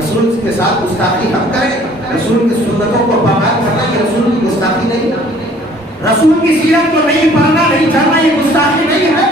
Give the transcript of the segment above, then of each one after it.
رسول کے ساتھ گستاخی ہم کریں؟ رسول کی سنتوں کو پامال کرنا یہ رسول کی گستاخی نہیں؟ رسول کی سیرت کو نہیں پڑھنا نہیں جاننا یہ گستاخی نہیں ہے؟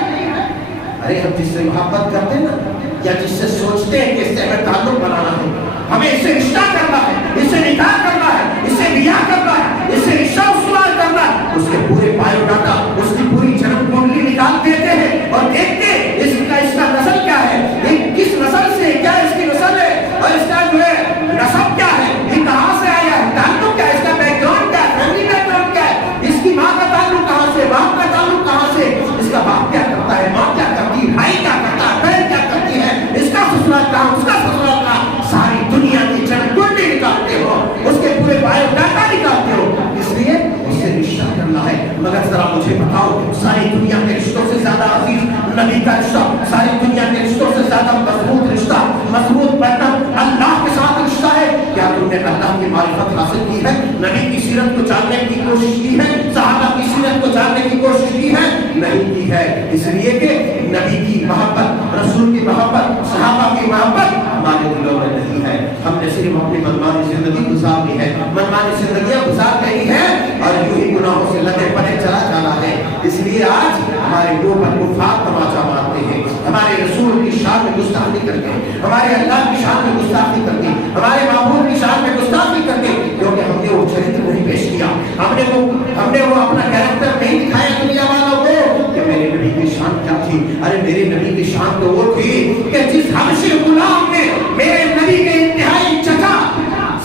ارے ہم جس سے محبت کرتے ہیں نا یا جس سے سوچتے ہیں کہ اس سے ہمیں تعلق بنانا ہے، ہمیں اس سے رشتہ کرنا ہے، اس سے نکاح کرنا ہے، اس سے بیاہ کرنا ہے، اس سے رشتہ استوار کرنا ہے، اس کے پورے بایو ڈاٹا، اس کی پوری جنم کنڈلی نکال دیتے ہیں اور دیکھتے ہیں اس کا نسل کیا ہے، یہ کس نسل سے، کیا اس کی نسل ہے، اور اس کا جو ہے نسب کیا ہے، یہ کہاں سے آیا ہے، تعلق کیا ہے، اس کا بیک گراؤنڈ کیا ہے، فیملی بیک گراؤنڈ کیا ہے، اس کی ماں کا تعلق کہاں سے، باپ کا تعلق کہاں سے، اس کا باپ کیا کرتا ہے، ماں کیا کرتی ہے، بھائی کیا کرتا ہے، بہن کیا کرتی ہے، اس کا سسرال کہاں، اس کا سسرال کہاں، ساری دنیا کی جنم کنڈلی نکالتے ہو، اس کے پورے بایو ڈاٹا نکالتے ہو، اس لیے اس سے رشتہ کرنا ہے۔ مگر ذرا مجھے بتاؤ، ساری دنیا کے رشتوں سے زیادہ عزیز نبی کا رشتہ، ساری دنیا کے رشتوں سے زیادہ مضبوط رشتہ، مضبوط بندھن اللہ کے ساتھ رشتہ ہے۔ کیا تم نے اللہ کی معرفت حاصل کی ہے، نبی کی سیرت کو جاننے کی کوشش کی ہے، صحابہ کی سیرت کو جاننے کی کوشش کی ہے؟ نہیں کی ہے، اس لیے کہ نبی کی محبت، رسول کی محبت، صحابہ کی محبت ہمارے دلوں میں نہیں ہے۔ ہم نے صرف اپنی منمانی زندگی گزارنی ہے، منمانی زندگیاں گزار رہی ہیں اور یوں ہی گناہوں سے لدے پڑے چلا جانا ہے۔ اس لیے آج ہمارے منہ پر کفار تماچا مارتے ہیں، ہمارے رسول کی شان میں گستاخی کرتے ہیں، ہمارے اللہ کی شان میں گستاخی کرتے ہیں، ہمارے معبود کی شان میں گستاخی کرتے ہیں، کیونکہ ہم نے وہ چرتر نہیں پیش کیا، ہم نے وہ اپنا کیریکٹر نہیں دکھایا دنیا والوں کو کہ میرے نبی کی شان کیا تھی۔ ارے میرے نبی کی شان تو وہ تھی کہ جس حبشی غلام نے میرے نبی کے انتہائی چچا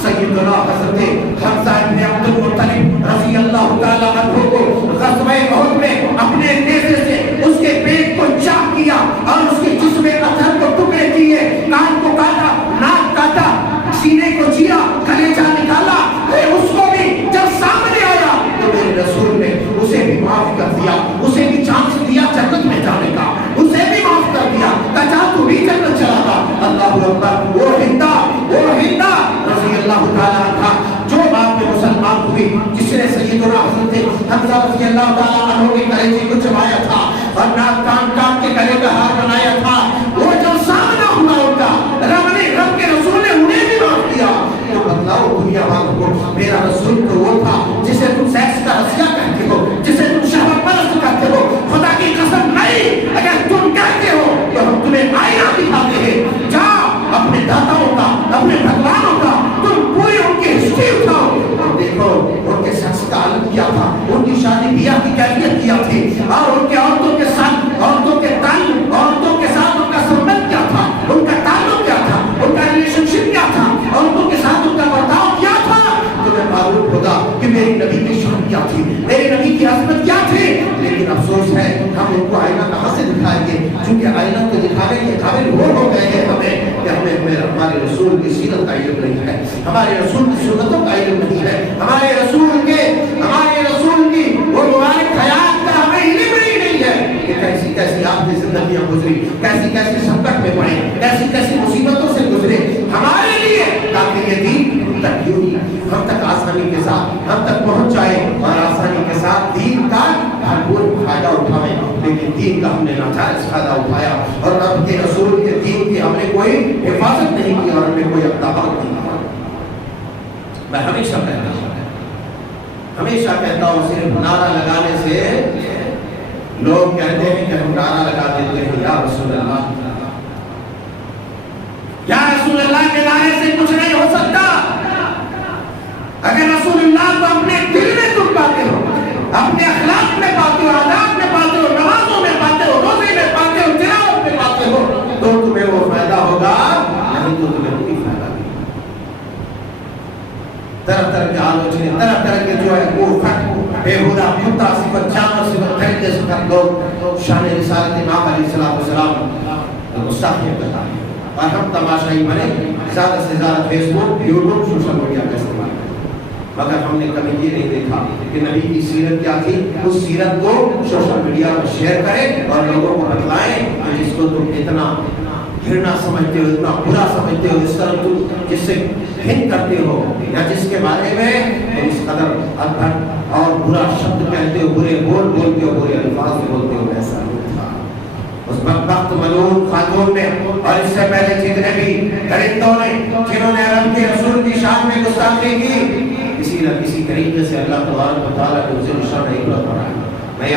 سیدنا حضرت حمزہ بن عبد المطلب رضی اللہ تعالیٰ عنہ کو غزوہ احد میں اپنے نیزے سے اس کے پیٹ کو چاک کیا اور اس کے جسم اطہر کو ٹکڑے کیے، کان کو کاٹا، ناک کاٹا، سینے کو چیرا، کلیجہ نکالا، اس کو بھی جب سامنے آیا تو میرے رسول نے اسے بھی معاف کر دیا، اسے بھی چانس دیا جنت میں جانے کا، اسے بھی معاف کر دیا، کہا تو بھی جنت چلا گا۔ اللہ اکبر۔ وہ ہندا رضی اللہ تعالیٰ عنہ جو بعد میں مسلمان ہوئی، جس نے سیدنا حضرت حمزہ رضی اللہ تعالیٰ عنہ کے کلیجے کو چبایا تھا اور ناک کان کاٹ کے گلے کا ہار بنایا تھا، وہ جو سامنا ہوا ان کا رب کے رسول نے انہیں بھی معاف کیا۔ تو بتلاؤ دنیا والوں کو، میرا رسول تو وہ تھا جسے تم سیکس کا رسیا کہتے ہو، جسے تم شہوت پرست کہتے ہو، خدا کی قسم نہیں، اگر تم کہتے ہو تو ہم تمہیں آئینہ دکھاتے ہیں، جا اپنے داتاؤں کا، اپنے بھگوانوں کا تم پوری ان کی ہسٹری اٹھاؤ اور دیکھو ان کے شخص کا عالم کیا تھا، ان کی شادی بیاہ کی کیفیت کیا تھی، اور ان کے عورتوں کے ساتھ، عورتوں کے تعلق، عورتوں کے ساتھ ان کا سمبند کیا تھا، ان کا تعلق کیا تھا، ان کا ریلیشن شپ کیا تھا، عورتوں کے ساتھ ان کا برتاؤ کیا تھا۔ تمہیں معلوم ہوگا کہ میری نبی کی شان کیا تھی، میرے نبی کی عظمت کیا تھی۔ لیکن افسوس ہے ہم ان کو آئینہ کہاں سے دکھائیں گے، کیونکہ آئینہ کو دکھانے کے قابل وہ ہو گئے ہیں ہمیں کہ ہمارے رسول کی سیرت کا علم نہیں ہے، ہمارے رسول کی سنتوں کا علم نہیں ہے، ہمارے رسول کی وہ مبارک حیات کا ہمیں علم ہی نہیں ہے کہ کیسی کیسی آپ کی زندگیاں گزری، کیسی کیسی سنکٹ میں پڑے، کیسی کیسی مصیبتوں سے گزرے ہمارے لیے، تاکہ یہ دین ہم تک یوں ہی ہم تک آسانی کے ساتھ ہم تک پہنچ جائے اور آسانی کے ساتھ دین کا بھرپور فائدہ اٹھائیں۔ لیکن دین کا ہم نے ناجائز فائدہ اٹھایا اور رب کے رسول کے دین کی ہم نے کوئی حفاظت نہیں کی اور ہم نے کوئی اقدامات نہیں کیا۔ میں ہمیشہ کہتا ہوں صرف نعرہ لگانے سے لوگ کہتے ہیں کہ ہم نعرہ لگا دیتے ہیں یا رسول اللہ، یا رسول اللہ کے نعرے سے کچھ نہیں ہو سکتا۔ اگر رسول اللہ کو اپنے دل میں تم پاتے ہو، اپنے اخلاق میں پاتے ہو، آداب میں پاتے ہو، نمازوں میں پاتے ہو، روزے میں پاتے ہو، تلاوت میں پاتے ہو، تو تمہیں وہ فائدہ ہوگا، نہیں تو تمہیں کوئی فائدہ نہیں۔ طرح طرح کے آلوچنے، طرح طرح کے جو ہے وہ بےہودہ کتا صفت، جانور صفت، طریقے صفت لوگ شان رسالت امام علیہ السلام گستاخیاں کرتا ہے اور ہم تماشائی بنے، زیادہ سے زیادہ فیس بک، یوٹیوب، سوشل میڈیا کا استعمال کریں۔ مگر ہم نے کبھی یہ نہیں دیکھا کہ نبی کی سیرت کیا تھی، اس سیرت کو سوشل میڈیا پر شیئر کریں اور لوگوں کو بتلائیں کہ جس کو تم اتنا گھرنا سمجھتے ہو، اتنا برا سمجھتے ہو، اس طرح تم جس سے ہند کرتے ہو یا جس کے بارے میں تم اس قدر ادھر اور برا شبد کہتے ہو، برے بول بولتے ہو، برے الفاظ بولتے ہو، ایسا نہیں تھا۔ اس بدبخت ملعون خاتون نے اور اس سے پہلے جتنے بھی درندوں نے جنہوں نے رب کے رسول کی شان میں گستاخی کی، کسی نہ کسی طریقے سے اللہ تبارک و تعالیٰ نے اسے نشانہ عبرت بنایا۔ میں